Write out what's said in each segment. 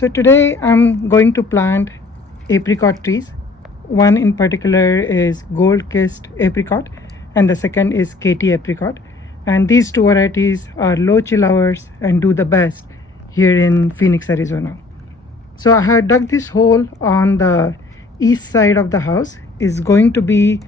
So today I'm going to plant apricot trees. One in particular is gold-kissed apricot and the second is Katy apricot, and these two varieties are low chill hours and do the best here in Phoenix, Arizona. So I had dug this hole on the east side of the house. Is going to be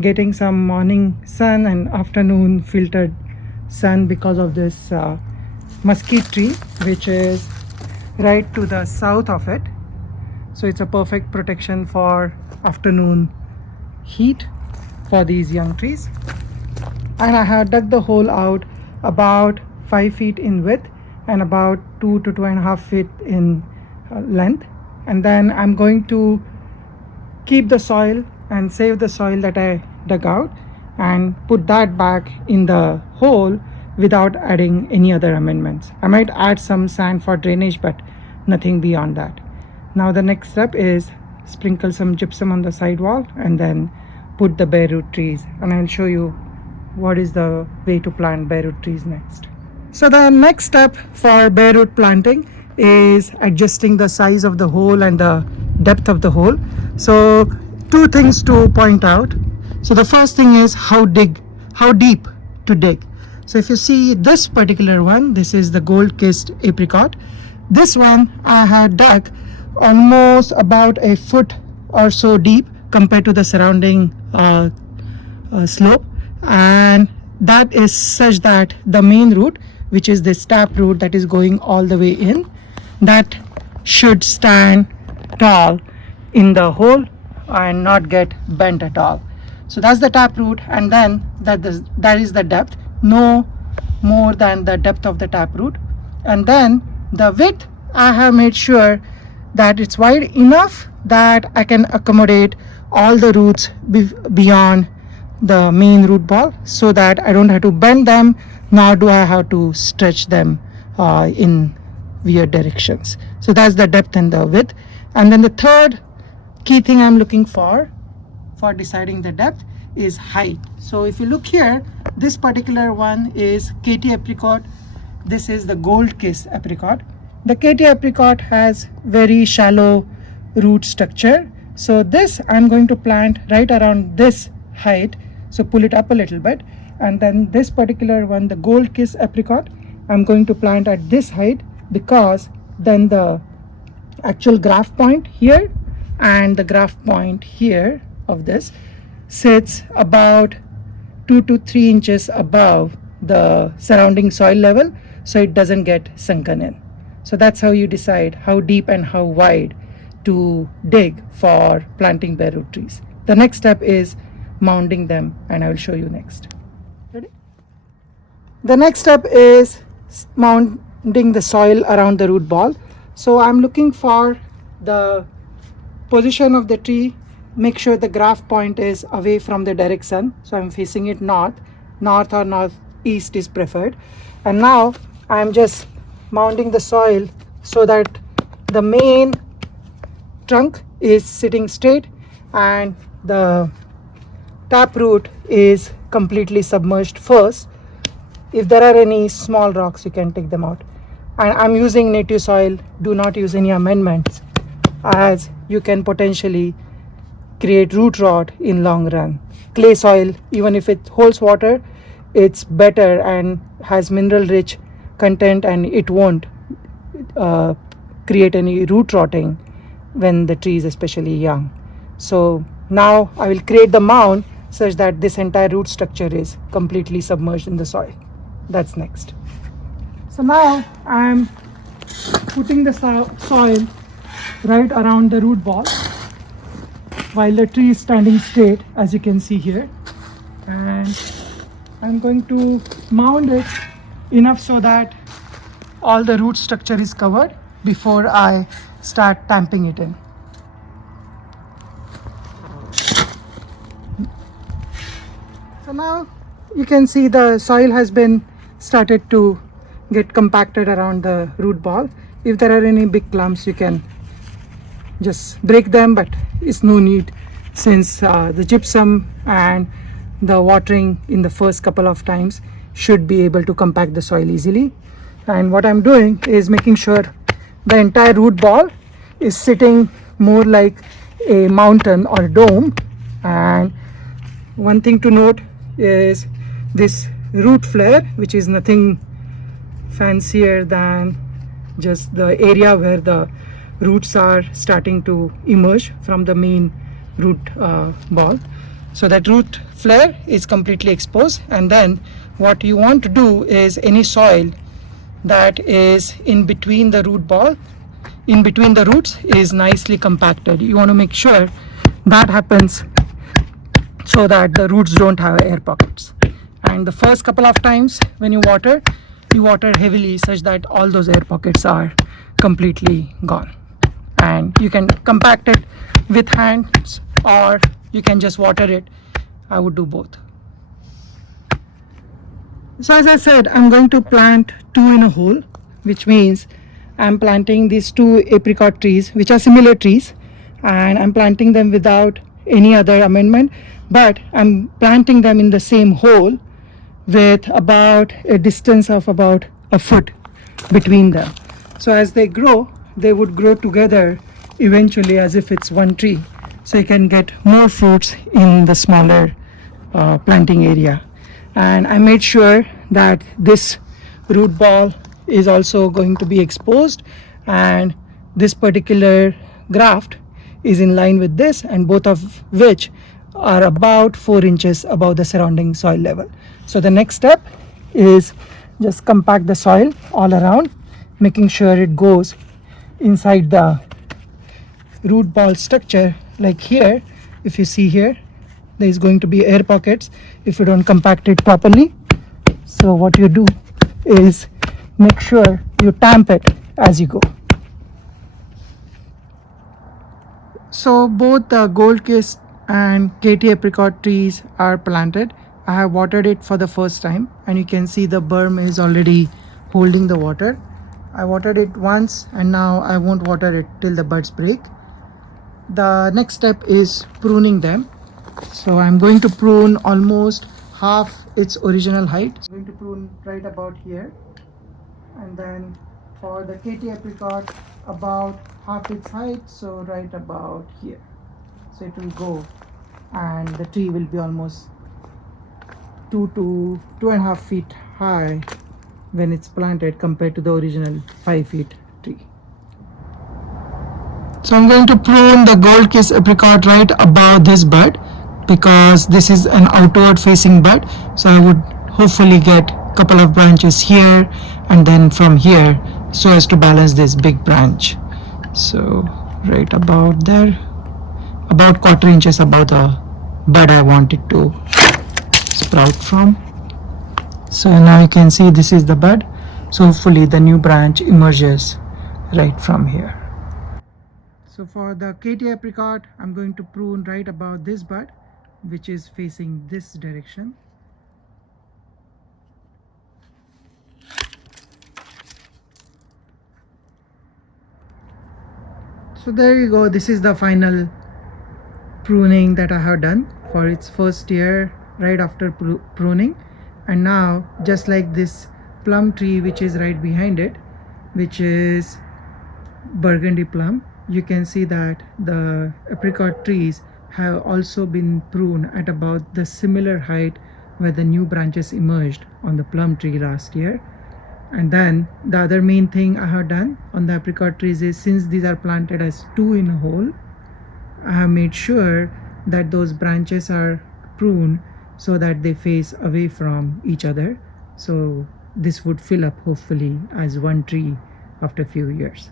getting some morning sun and afternoon filtered sun because of this mesquite tree, which is right to the south of it. So it's a perfect protection for afternoon heat for these young trees. And I have dug the hole out about 5 feet in width and about 2 to 2.5 feet in length. And then I'm going to keep the soil and save the soil that I dug out and put that back in the hole without adding any other amendments. I might add some sand for drainage, but nothing beyond that. Now the next step is sprinkle some gypsum on the sidewall and then put the bare root trees, and I'll show you what is the way to plant bare root trees next. So the next step for bare root planting is adjusting the size of the hole and the depth of the hole. So two things to point out. So the first thing is how deep to dig. So if you see this particular one, this is the gold-kissed apricot. This one I had dug almost about a foot or so deep compared to the surrounding slope, and that is such that the main root, which is this tap root that is going all the way in, that should stand tall in the hole and not get bent at all. So that's the tap root, and then that is the depth, no more than the depth of the tap root. And then the width, I have made sure that it's wide enough that I can accommodate all the roots beyond the main root ball, so that I don't have to bend them, nor do I have to stretch them in weird directions. So that's the depth and the width. And then the third key thing I'm looking for deciding the depth is height. So if you look here, this particular one is Katy apricot. This is the gold-kissed apricot. The Katy apricot has very shallow root structure. So this I'm going to plant right around this height. So pull it up a little bit. And then this particular one, the gold-kissed apricot, I'm going to plant at this height, because then the actual graft point here and the graft point here of this sits about 2 to 3 inches above the surrounding soil level, so it doesn't get sunken in. So that's how you decide how deep and how wide to dig for planting bare root trees. The next step is mounding them, and I will show you next. Ready? The next step is mounding the soil around the root ball. So I'm looking for the position of the tree. Make sure the graft point is away from the direct sun. So I'm facing it north or northeast is preferred. And now I'm just mounding the soil so that the main trunk is sitting straight and the taproot is completely submerged first. If there are any small rocks, you can take them out. And I'm using native soil. Do not use any amendments, as you can potentially create root rot in long run. Clay soil, even if it holds water, it's better and has mineral rich content, and it won't create any root rotting when the tree is especially young. So now I will create the mound such that this entire root structure is completely submerged in the soil. That's next. So now I'm putting the soil right around the root ball while the tree is standing straight, as you can see here, and I'm going to mound it enough so that all the root structure is covered before I start tamping it in. So now you can see the soil has been started to get compacted around the root ball. If there are any big clumps, you can just break them, but it's no need, since the gypsum and the watering in the first couple of times should be able to compact the soil easily. And what I'm doing is making sure the entire root ball is sitting more like a mountain or dome. And one thing to note is this root flare, which is nothing fancier than just the area where the roots are starting to emerge from the main root ball. So that root flare is completely exposed, and then what you want to do is any soil that is in between the root ball, in between the roots, is nicely compacted. You want to make sure that happens so that the roots don't have air pockets. And the first couple of times when you water heavily such that all those air pockets are completely gone. And you can compact it with hands or you can just water it. I would do both. So as I said, I'm going to plant 2 in a hole, which means I'm planting these 2 apricot trees, which are similar trees, and I'm planting them without any other amendment, but I'm planting them in the same hole with about a distance of about a foot between them. So as they grow, they would grow together eventually as if it's one tree, so you can get more fruits in the smaller planting area. And I made sure that this root ball is also going to be exposed, and this particular graft is in line with this, and both of which are about 4 inches above the surrounding soil level. So the next step is just compact the soil all around, making sure it goes inside the root ball structure. Like here, if you see here, there is going to be air pockets if you don't compact it properly. So what you do is make sure you tamp it as you go. So both the gold kissed and KT apricot trees are planted. I have watered it for the first time, and you can see the berm is already holding the water. I watered it once and now I won't water it till the buds break. The next step is pruning them. So I'm going to prune almost half its original height. I'm going to prune right about here, and then for the KT apricot about half its height, so right about here. So it will go, and the tree will be almost 2 to 2.5 feet high when it's planted compared to the original 5 feet tree. So I'm going to prune the gold kiss apricot right above this bud, because this is an outward facing bud, so I would hopefully get a couple of branches here and then from here, so as to balance this big branch. So right about there, about 1/4 inches above the bud I want it to sprout from. So now you can see this is the bud, so hopefully the new branch emerges right from here. So for the KT apricot, I'm going to prune right about this bud, which is facing this direction. So there you go, this is the final pruning that I have done for its first year right after pruning. And now, just like this plum tree which is right behind it, which is burgundy plum, you can see that the apricot trees have also been pruned at about the similar height where the new branches emerged on the plum tree last year. And then the other main thing I have done on the apricot trees is, since these are planted as 2 in a hole, I have made sure that those branches are pruned so that they face away from each other. So this would fill up hopefully as one tree after a few years.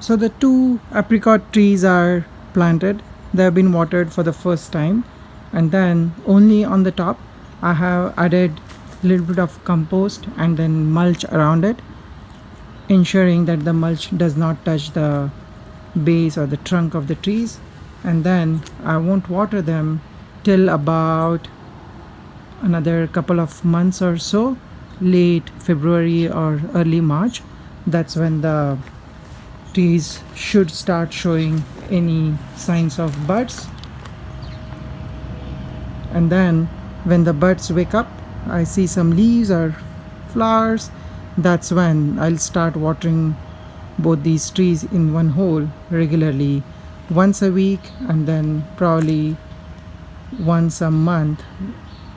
So the 2 apricot trees are planted. They have been watered for the first time, and then only on the top I have added a little bit of compost and then mulch around it, ensuring that the mulch does not touch the base or the trunk of the trees. And then I won't water them till about another couple of months or so, late February or early March. That's when the trees should start showing any signs of buds. And then when the buds wake up, I see some leaves or flowers, that's when I'll start watering both these trees in one hole regularly, once a week and then probably once a month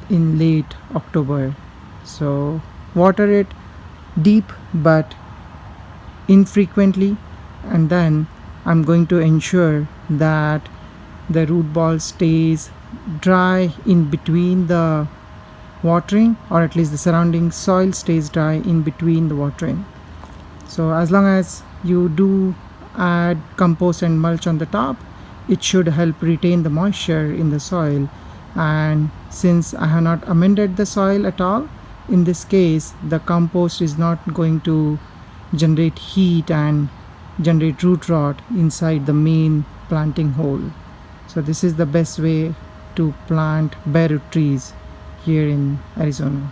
in late October. So water it deep but infrequently, and then I'm going to ensure that the root ball stays dry in between the watering, or at least the surrounding soil stays dry in between the watering. So as long as you do add compost and mulch on the top, it should help retain the moisture in the soil. And since I have not amended the soil at all, in this case the compost is not going to generate heat and generate root rot inside the main planting hole. So this is the best way to plant bare root trees here in Arizona.